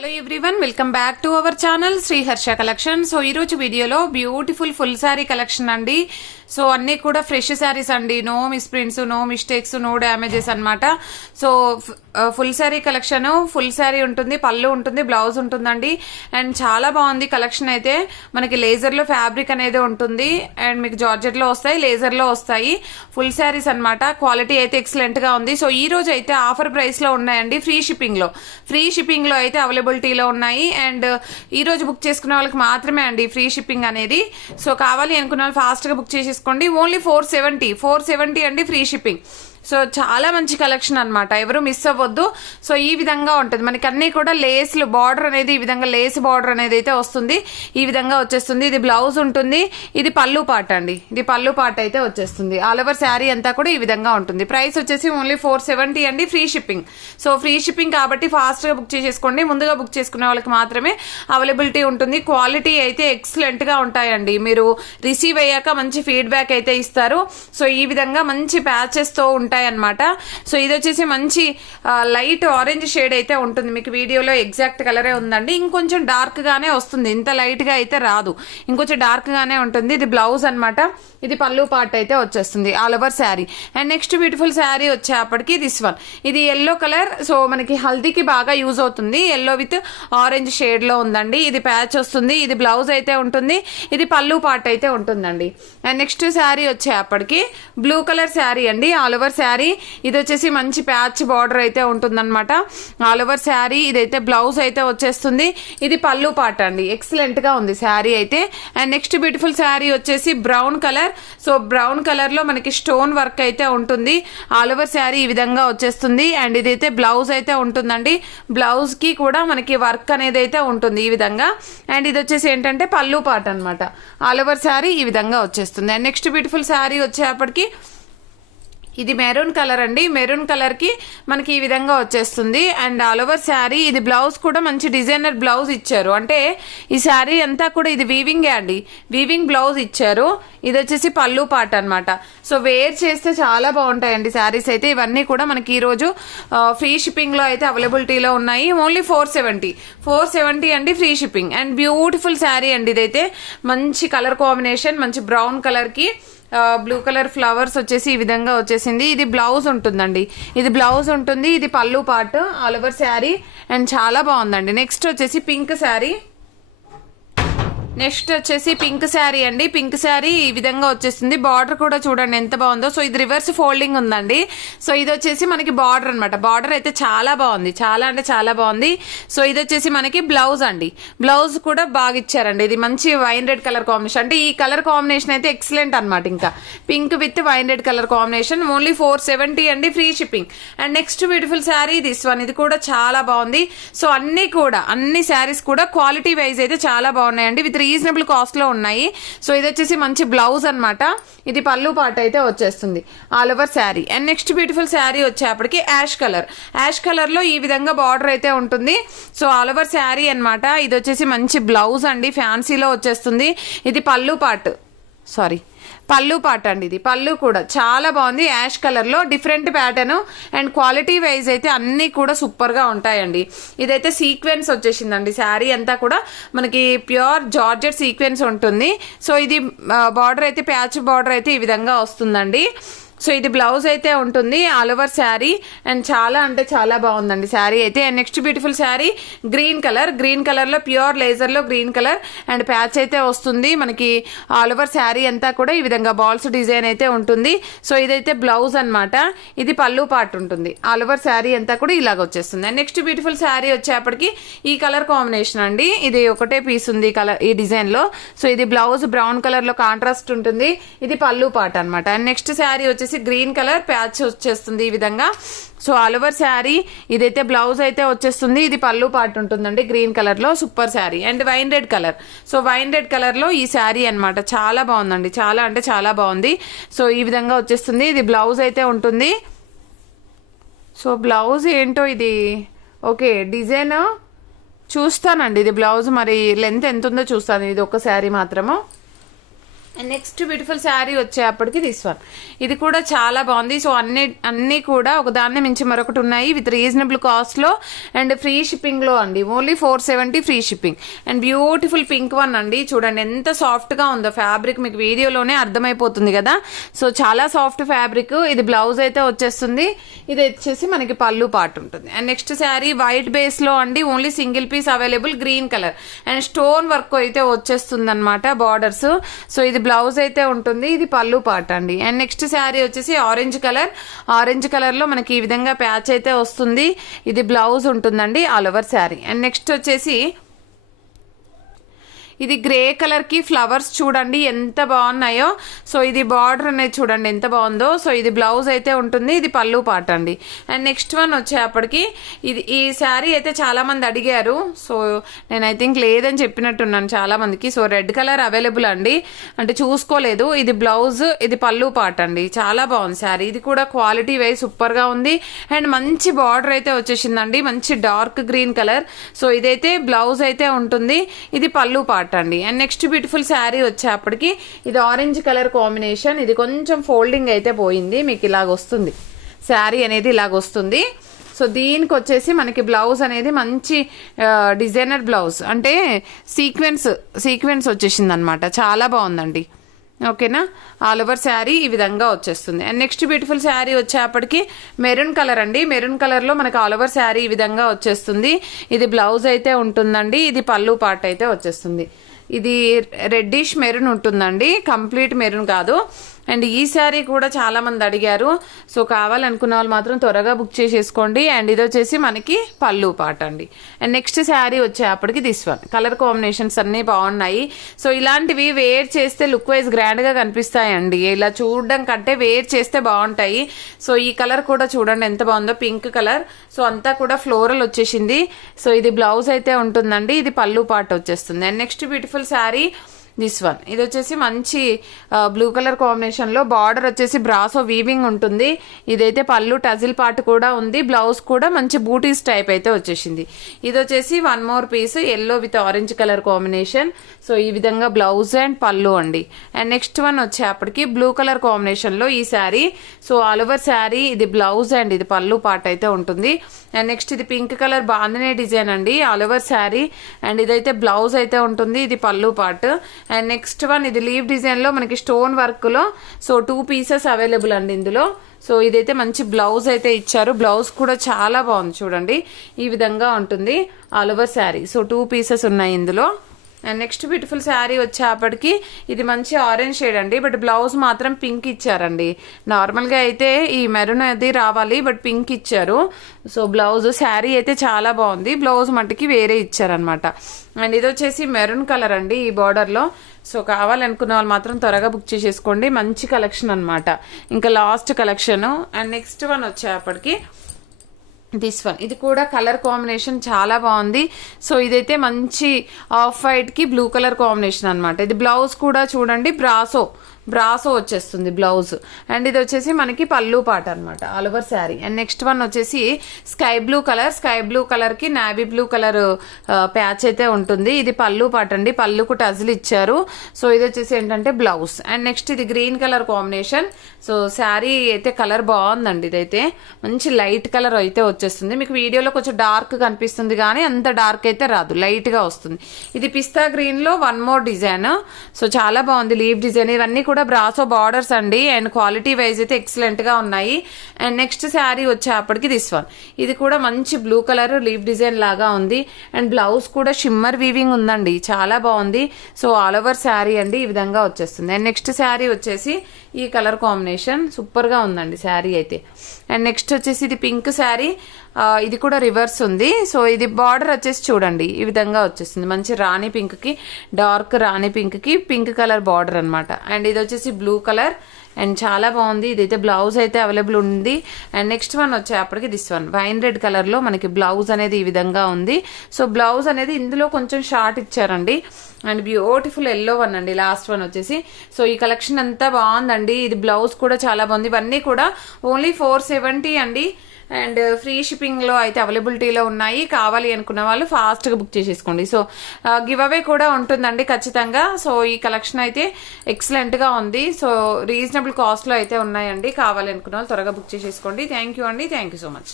Hello everyone, welcome back to our channel Sri Harsha collection. So ఈ రోజు వీడియోలో బ్యూటిఫుల్ ఫుల్ శారీ కలెక్షన్ అండి. సో అన్నీ కూడా ఫ్రెష్ శారీస్ అండి, no misprints, no mistakes, no damages అన్నమాట. So full sari collection, full sari ఉంటుంది, పళ్ళు ఉంటుంది, బ్లౌజ్ ఉంటుందండి. అండ్ చాలా బాగుంది కలెక్షన్. అయితే మనకి లేజర్లో ఫ్యాబ్రిక్ అనేది ఉంటుంది అండ్ మీకు జార్జెట్లో వస్తాయి, లేజర్లో వస్తాయి. ఫుల్ శారీస్ అన్నమాట. క్వాలిటీ అయితే ఎక్సలెంట్గా ఉంది. సో ఈ రోజు అయితే ఆఫర్ ప్రైస్లో ఉన్నాయండి. ఫ్రీ షిప్పింగ్లో అయితే అవైలబిలిటీలో ఉన్నాయి. అండ్ ఈ రోజు బుక్ చేసుకునే వాళ్ళకి మాత్రమే అండి ఫ్రీ షిప్పింగ్ అనేది. సో కావాలి అనుకున్న వాళ్ళు ఫాస్ట్గా బుక్ చేసేసుకోండి. ఓన్లీ 470 అండి ఫ్రీ షిప్పింగ్. సో చాలా మంచి కలెక్షన్ అనమాట, ఎవరు మిస్ అవ్వద్దు. సో ఈ విధంగా ఉంటుంది మనకి అన్ని కూడా లేస్లు, బార్డర్ అనేది ఈ విధంగా లేస్ బార్డర్ అనేది అయితే వస్తుంది. ఈ విధంగా వచ్చేస్తుంది. ఇది బ్లౌజ్ ఉంటుంది, ఇది పళ్ళు పాట అండి. ఇది పళ్ళు పాట అయితే వచ్చేస్తుంది. ఆల్ ఓవర్ శారీ అంతా కూడా ఈ విధంగా ఉంటుంది. ప్రైస్ వచ్చేసి ఓన్లీ 470 అండి free shipping. So free shipping కాబట్టి ఫాస్ట్గా బుక్ చేసేసుకోండి. ముందుగా బుక్ చేసుకునే వాళ్ళకి మాత్రమే అవైలబిలిటీ ఉంటుంది. క్వాలిటీ అయితే ఎక్సలెంట్గా ఉంటాయండి. మీరు రిసీవ్ అయ్యాక మంచి ఫీడ్బ్యాక్ అయితే ఇస్తారు. సో ఈ విధంగా మంచి ప్యాచెస్తో ఉంటాయన్నమాట. సో ఇది వచ్చేసి మంచి లైట్ ఆరెంజ్ షేడ్ అయితే ఉంటుంది. మీకు వీడియోలో ఎగ్జాక్ట్ కలరే ఉందండి. ఇంకొంచెం డార్క్ గానే వస్తుంది, ఇంత లైట్ గా అయితే రాదు, ఇంకొంచెం డార్క్ గానే ఉంటుంది. ఇది బ్లౌజ్ అన్నమాట. ఇది పళ్ళు పార్ట్ అయితే వచ్చేస్తుంది all over sari. And next beautiful sari వచ్చేప్పటికి దిస్ వన్. ఇది ఎల్లో కలర్. సో మనకి హల్దీకి బాగా యూజ్ అవుతుంది. ఎల్లో విత్ ఆరెంజ్ షేడ్ లో ఉందండి. ఇది ప్యాచ్ వస్తుంది. ఇది బ్లౌజ్ అయితే ఉంటుంది. ఇది పళ్ళు పార్ట్ అయితే ఉంటుందండి. అండ్ నెక్స్ట్ శారీ వచ్చేప్పటికి బ్లూ కలర్ శారీ అండి. All over sari. ఇది వచ్చేసి మంచి ప్యాచ్ బార్డర్ అయితే ఉంటుందన్నమాట. All over sari. ఇదైతే బ్లౌజ్ అయితే వచ్చేస్తుంది. ఇది పళ్ళు పార్ట్ అండి. ఎక్సలెంట్ గా ఉంది శారీ అయితే. అండ్ నెక్స్ట్ బ్యూటిఫుల్ శారీ వచ్చేసి brown colour. So brown colour లో మనకి స్టోన్ వర్క్ అయితే ఉంటుంది. ఆల్ ఓవర్ శారీ ఈ విధంగా వచ్చేస్తుంది. అండ్ ఇదైతే బ్లౌజ్ అయితే ఉంటుందండి. బ్లౌజ్ కి కూడా మనకి వర్క్ అనేది అయితే ఉంటుంది ఈ విధంగా. అండ్ ఇది వచ్చేసి ఏంటంటే పళ్ళు పార్ట్ అనమాట. ఆల్ ఓవర్ శారీ ఈ విధంగా వచ్చేస్తుంది. అండ్ నెక్స్ట్ బ్యూటిఫుల్ శారీ వచ్చేప్పటికి ఇది మెరూన్ కలర్ అండి. మెరూన్ కలర్ కి మనకి ఈ విధంగా వచ్చేస్తుంది. And all over sari. ఇది బ్లౌజ్ కూడా మంచి డిజైనర్ బ్లౌజ్ ఇచ్చారు. అంటే ఈ శారీ అంతా కూడా ఇది వీవింగే అండి, వీవింగ్ బ్లౌజ్ ఇచ్చారు. ఇది వచ్చేసి పళ్ళు పార్ట్ అనమాట. సో వేర్ చేస్తే చాలా బాగుంటాయండి శారీస్ అయితే. ఇవన్నీ కూడా మనకి ఈ రోజు ఫ్రీ షిప్పింగ్ లో అయితే అవైలబిలిటీలో ఉన్నాయి. ఓన్లీ 470 అండి free shipping. And beautiful sari అండి. ఇదైతే మంచి కలర్ కాంబినేషన్, మంచి బ్రౌన్ కలర్ కి బ్లూ కలర్ ఫ్లవర్స్ వచ్చేసి ఈ విధంగా వచ్చేసింది. ఇది బ్లౌజ్ ఉంటుందండి. ఇది బ్లౌజ్ ఉంటుంది. ఇది pallu part all over sari. And చాలా బాగుందండి. నెక్స్ట్ వచ్చేసి పింక్ శారీ. నెక్స్ట్ వచ్చేసి పింక్ శారీ అండి. పింక్ శారీ ఈ విధంగా వచ్చేస్తుంది. బార్డర్ కూడా చూడండి ఎంత బాగుందో. సో ఇది రివర్స్ ఫోల్డింగ్ ఉందండి. సో ఇది వచ్చేసి మనకి బార్డర్ అనమాట. బార్డర్ అయితే చాలా బాగుంది, చాలా అంటే చాలా బాగుంది. సో ఇది వచ్చేసి మనకి బ్లౌజ్ అండి. బ్లౌజ్ కూడా బాగా ఇచ్చారండి. ఇది మంచి వైన్ రెడ్ కలర్ కాంబినేషన్. అంటే ఈ కలర్ కాంబినేషన్ అయితే ఎక్సలెంట్ అనమాట. ఇంకా pink with wine red colour combination. Only 470 అండి free shipping. And next beautiful sari this one. ఇది కూడా చాలా బాగుంది. సో అన్ని శారీస్ కూడా క్వాలిటీ వైజ్ అయితే చాలా బాగున్నాయండి. విత్ రీజనబుల్ కాస్ట్ లో ఉన్నాయి. సో ఇది వచ్చేసి మంచి బ్లౌజ్ అనమాట. ఇది పళ్ళు పార్ట్ అయితే వచ్చేస్తుంది all over sari. And next beautiful sari వచ్చేప్పటికి యాష్ కలర్ లో ఈ విధంగా బార్డర్ అయితే ఉంటుంది. సో ఆల్ ఓవర్ శారీ అనమాట. ఇది వచ్చేసి మంచి బ్లౌజ్ అండి, ఫ్యాన్సీలో వచ్చేస్తుంది. ఇది పళ్ళు పార్ట్ అండి. ఇది పళ్ళు కూడా చాలా బాగుంది. యాష్ కలర్ లో different pattern. And quality wise అయితే అన్ని కూడా సూపర్ గా ఉంటాయండి. ఇదైతే సీక్వెన్స్ వచ్చేసిందండి. శారీ అంతా కూడా మనకి ప్యూర్ జార్జెట్ సీక్వెన్స్ ఉంటుంది. సో ఇది బార్డర్ అయితే ప్యాచ్ బార్డర్ అయితే ఈ విధంగా వస్తుందండి. సో ఇది బ్లౌజ్ అయితే ఉంటుంది ఆల్ ఓవర్ శారీ. అండ్ చాలా అంటే చాలా బాగుందండి శారీ అయితే. And next beautiful sari green colour లో ప్యూర్ లేజర్ లో గ్రీన్ కలర్ అండ్ ప్యాచ్ అయితే వస్తుంది మనకి. ఆల్ ఓవర్ శారీ అంతా కూడా ఈ విధంగా బాల్స్ డిజైన్ అయితే ఉంటుంది. సో ఇదైతే బ్లౌజ్ అనమాట. ఇది పళ్ళు పార్ట్ ఉంటుంది. ఆల్ ఓవర్ శారీ అంతా కూడా ఇలాగ వచ్చేస్తుంది. అండ్ నెక్స్ట్ బ్యూటిఫుల్ శారీ వచ్చేప్పటికి ఈ కలర్ కాంబినేషన్ అండి. ఇది ఒకటే పీస్ ఉంది ఈ డిజైన్ లో. సో ఇది బ్లౌజ్ బ్రౌన్ కలర్ లో కాంట్రాస్ట్ ఉంటుంది. ఇది పళ్ళు పార్ట్ అనమాట. అండ్ నెక్స్ట్ శారీ వచ్చేసి గ్రీన్ కలర్ ప్యాచ్ వచ్చేస్తుంది ఈ విధంగా. So all over sari. ఇదైతే బ్లౌజ్ అయితే వచ్చేస్తుంది. ఇది పళ్ళు పార్ట్ ఉంటుందండి గ్రీన్ కలర్ లో. Super sari. And wine red colour. So wine red colour లో ఈ శారీ అనమాట. చాలా బాగుందండి, చాలా అంటే చాలా బాగుంది. సో ఈ విధంగా వచ్చేస్తుంది. ఇది బ్లౌజ్ అయితే ఉంటుంది. సో బ్లౌజ్ ఏంటో ఇది ఓకే డిజైన్ చూస్తానండి. ఇది బ్లౌజ్ మరి లెంత్ ఎంత ఉందో చూస్తాను. ఇది ఒక శారీ మాత్రము. అండ్ నెక్స్ట్ బ్యూటిఫుల్ శారీ వచ్చేప్పటికి దిస్ వన్. ఇది కూడా చాలా బాగుంది. సో అన్ని కూడా ఒకదాన్ని మించి మరొకటి ఉన్నాయి విత్ రీజనబుల్ కాస్ట్లో అండ్ ఫ్రీ షిప్పింగ్లో అండి. Only 470 free shipping. And beautiful pink one అండి. చూడండి ఎంత సాఫ్ట్గా ఉందో ఫ్యాబ్రిక్, మీకు వీడియోలోనే అర్థమైపోతుంది కదా. సో చాలా సాఫ్ట్ ఫ్యాబ్రిక్. ఇది బ్లౌజ్ అయితే వచ్చేస్తుంది. ఇది వచ్చేసి మనకి పళ్ళు పార్ట్ ఉంటుంది. అండ్ నెక్స్ట్ శారీ వైట్ బేస్లో అండి. Only single piece available, green colour and stone work అయితే వచ్చేస్తుంది అనమాట బార్డర్స్. సో ఇది బ్లౌజ్ అయితే ఉంటుంది. ఇది పళ్ళు పార్ట్ అండి. అండ్ నెక్స్ట్ శారీ వచ్చేసి ఆరెంజ్ కలర్. ఆరెంజ్ కలర్ లో మనకి ఈ విధంగా ప్యాచ్ అయితే వస్తుంది. ఇది బ్లౌజ్ ఉంటుందండి all over sari. And next వచ్చేసి ఇది గ్రే కలర్ కి ఫ్లవర్స్ చూడండి ఎంత బాగున్నాయో. సో ఇది బార్డర్ అనేది చూడండి ఎంత బాగుందో. సో ఇది బ్లౌజ్ అయితే ఉంటుంది. ఇది పళ్ళు పార్ట్ అండి. అండ్ నెక్స్ట్ వన్ వచ్చేప్పటికి ఈ శారీ అయితే చాలా మంది అడిగారు. సో నేను ఐ థింక్ లేదని చెప్పినట్టున్నాను చాలా మందికి. సో రెడ్ కలర్ అవైలబుల్ అండి, అంటే చూసుకోలేదు. ఇది బ్లౌజ్, ఇది పళ్ళు పార్ట్ అండి. చాలా బాగుంది శారీ. ఇది కూడా క్వాలిటీ వైజ్ సూపర్ గా ఉంది. అండ్ మంచి బార్డర్ అయితే వచ్చేసిందండి, మంచి డార్క్ గ్రీన్ కలర్. సో ఇదైతే బ్లౌజ్ అయితే ఉంటుంది. ఇది పళ్ళు పార్ట్ అండి. అండ్ నెక్స్ట్ బ్యూటిఫుల్ శారీ వచ్చేప్పటికి ఇది ఆరెంజ్ కలర్ కాంబినేషన్. ఇది కొంచెం ఫోల్డింగ్ అయితే పోయింది, మీకు ఇలాగ వస్తుంది శారీ అనేది, ఇలాగ వస్తుంది. సో దీనికి వచ్చేసి మనకి బ్లౌజ్ అనేది మంచి డిజైనర్ బ్లౌజ్, అంటే సీక్వెన్స్ వచ్చేసింది అనమాట. చాలా బాగుందండి. ఓకేనా, ఆల్ ఓవర్ శారీ ఈ విధంగా వచ్చేస్తుంది. అండ్ నెక్స్ట్ బ్యూటిఫుల్ శారీ వచ్చేప్పటికి మెరూన్ కలర్ అండి. మెరూన్ కలర్ లో మనకి ఆల్ ఓవర్ శారీ ఈ విధంగా వచ్చేస్తుంది. ఇది బ్లౌజ్ అయితే ఉంటుందండి. ఇది పళ్ళు పార్ట్ అయితే వచ్చేస్తుంది. ఇది రెడ్డిష్ మెరూన్ ఉంటుందండి, కంప్లీట్ మెరూన్ కాదు. అండ్ ఈ శారీ కూడా చాలా మంది అడిగారు. సో కావాలనుకున్న వాళ్ళు మాత్రం త్వరగా బుక్ చేసేసుకోండి. అండ్ ఇది వచ్చేసి మనకి పళ్ళు పార్ట్ అండి. అండ్ నెక్స్ట్ శారీ వచ్చేప్పటికి దిస్ వన్. కలర్ కాంబినేషన్స్ అన్నీ బాగున్నాయి. సో ఇలాంటివి వేర్ చేస్తే లుక్ వైజ్ గ్రాండ్ గా కనిపిస్తాయండి. ఇలా చూడడం కంటే వేర్ చేస్తే బాగుంటాయి. సో ఈ కలర్ కూడా చూడండి ఎంత బాగుందో, పింక్ కలర్. సో అంతా కూడా ఫ్లోరల్ వచ్చేసింది. సో ఇది బ్లౌజ్ అయితే ఉంటుందండి. ఇది పళ్ళు పార్ట్ వచ్చేస్తుంది. And next beautiful sari this one. ఇది వచ్చేసి మంచి బ్లూ కలర్ కాంబినేషన్ లో బార్డర్ వచ్చేసి బ్రాసో వీవింగ్ ఉంటుంది. ఇదైతే పళ్ళు టజిల్ పార్ట్ కూడా ఉంది. బ్లౌజ్ కూడా మంచి బూటీస్ టైప్ అయితే వచ్చేసింది. ఇది వచ్చేసి one more piece yellow with orange colour combination. So ఈ విధంగా బ్లౌజ్ అండ్ పళ్ళు అండి. అండ్ నెక్స్ట్ వన్ వచ్చేప్పటికి బ్లూ కలర్ కాంబినేషన్ లో ఈ sari. So all over sari ఇది బ్లౌజ్ అండ్ ఇది పళ్ళు పార్ట్ అయితే ఉంటుంది. అండ్ నెక్స్ట్ ఇది పింక్ కలర్ బాందనే డిజైన్ అండి, ఆల్ ఓవర్ శారీ. అండ్ ఇదైతే బ్లౌజ్ అయితే ఉంటుంది. ఇది pallu part. And next one ఇది లీవ్ డిజైన్ లో మనకి స్టోన్ వర్క్ లో. సో 2 పీసెస్ అవైలబుల్ అండి ఇందులో. సో ఇదైతే మంచి బ్లౌజ్ అయితే ఇచ్చారు. బ్లౌజ్ కూడా చాలా బాగుంది చూడండి, ఈ విధంగా ఉంటుంది all over sari. So 2 pieces ఉన్నాయి ఇందులో. అండ్ నెక్స్ట్ బ్యూటిఫుల్ శారీ వచ్చేప్పటికి ఇది మంచి ఆరెంజ్ షేడ్ అండి, బట్ బ్లౌజ్ మాత్రం పింక్ ఇచ్చారండి. నార్మల్గా అయితే ఈ మెరూన్ అది రావాలి, బట్ పింక్ ఇచ్చారు. సో బ్లౌజ్ శారీ అయితే చాలా బాగుంది, బ్లౌజ్ మట్టుకి వేరే ఇచ్చారనమాట. అండ్ ఇది వచ్చేసి మెరూన్ కలర్ అండి ఈ బార్డర్లో. సో కావాలనుకున్న వాళ్ళు మాత్రం త్వరగా బుక్ చేసేసుకోండి. మంచి కలెక్షన్ అనమాట, ఇంకా last collection. And next one వచ్చేప్పటికి దిస్ వన్. ఇది కూడా కలర్ కాంబినేషన్ చాలా బాగుంది. సో ఇదైతే మంచి ఆఫ్ వైట్ కి బ్లూ కలర్ కాంబినేషన్ అనమాట. ఇది బ్లౌజ్ కూడా చూడండి బ్రాసో వచ్చేస్తుంది బ్లౌజ్. అండ్ ఇది వచ్చేసి మనకి పళ్ళు పాట అనమాట all over sari. And next one వచ్చేసి స్కై బ్లూ కలర్ కి నావీ బ్లూ కలర్ ప్యాచ్ అయితే ఉంటుంది. ఇది పళ్ళు పాట అండి, పళ్ళుకు టజిల్ ఇచ్చారు. సో ఇది వచ్చేసి ఏంటంటే బ్లౌజ్. అండ్ నెక్స్ట్ ఇది green colour combination. So sari అయితే కలర్ బాగుందండి. ఇదైతే మంచి లైట్ కలర్ అయితే వచ్చేస్తుంది. మీకు వీడియోలో కొంచెం డార్క్ కనిపిస్తుంది కానీ అంత డార్క్ అయితే రాదు, లైట్ గా వస్తుంది. ఇది పిస్తా గ్రీన్ లో వన్ మోర్ డిజైన్. సో చాలా బాగుంది లీవ్ డిజైన్. ఇవన్నీ కూడా బ్రాసో బార్డర్స్ అండి, అండ్ క్వాలిటీ వైజ్ అయితే ఎక్సలెంట్ గా ఉన్నాయి. అండ్ నెక్స్ట్ శారీ వచ్చేప్పటికి దిస్ వన్. ఇది కూడా మంచి బ్లూ కలర్ లీవ్ డిజైన్ లాగా ఉంది. అండ్ బ్లౌజ్ కూడా షిమ్మర్ వీవింగ్ ఉందండి, చాలా బాగుంది. సో ఆల్ ఓవర్ శారీ అండి ఈ విధంగా వచ్చేస్తుంది. అండ్ నెక్స్ట్ శారీ వచ్చేసి ఈ కలర్ కాంబినేషన్ సూపర్ గా ఉందండి శారీ అయితే. అండ్ నెక్స్ట్ వచ్చేసి ఇది పింక్ శారీ, ఇది కూడా రివర్స్ ఉంది. సో ఇది బార్డర్ వచ్చేసి చూడండి ఈ విధంగా వచ్చేస్తుంది. మంచి రాణి పింక్ కి డార్క్ రాణి పింక్ కి పింక్ కలర్ బార్డర్ అనమాట. అండ్ ఇది వచ్చేసి బ్లూ కలర్ అండ్ చాలా బాగుంది. ఇదైతే బ్లౌజ్ అయితే అవైలబుల్ ఉంది. అండ్ నెక్స్ట్ వన్ వచ్చేప్పటికి this one. Wine red colour లో మనకి బ్లౌజ్ అనేది ఈ విధంగా ఉంది. సో బ్లౌజ్ అనేది ఇందులో కొంచెం షార్ట్ ఇచ్చారండి. అండ్ బ్యూటిఫుల్ ఎల్లో వన్ అండి లాస్ట్ వన్ వచ్చేసి. సో ఈ కలెక్షన్ అంతా బాగుందండి. ఇది బ్లౌజ్ కూడా చాలా బాగుంది. ఇవన్నీ కూడా ఓన్లీ 470 అండి. అండ్ ఫ్రీ షిప్పింగ్లో అయితే అవైలబిలిటీలో ఉన్నాయి. కావాలి అనుకున్న వాళ్ళు ఫాస్ట్గా బుక్ చేసేసుకోండి. సో గివ్ అవే కూడా ఉంటుందండి ఖచ్చితంగా. సో ఈ కలెక్షన్ అయితే ఎక్సలెంట్గా ఉంది. సో రీజనబుల్ కాస్ట్లో అయితే ఉన్నాయండి. కావాలి అనుకున్న వాళ్ళు త్వరగా బుక్ చేసేసుకోండి. థ్యాంక్ యూ అండి. Thank you so much.